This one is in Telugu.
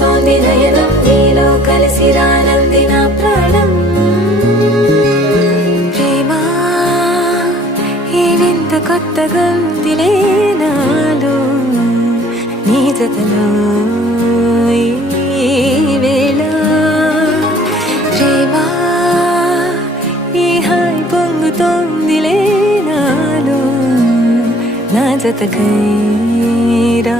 తోంది నయనం నీలో కలిసి రానంది నా ప్రాణం ప్రేమ ఈ వింత కొత్తగా ఉందిలే నాలో నీ జతలో ఈ వేళ ప్రేమ ఈ హాయి పొంగుతోందిలే నాలో నా జతకై రా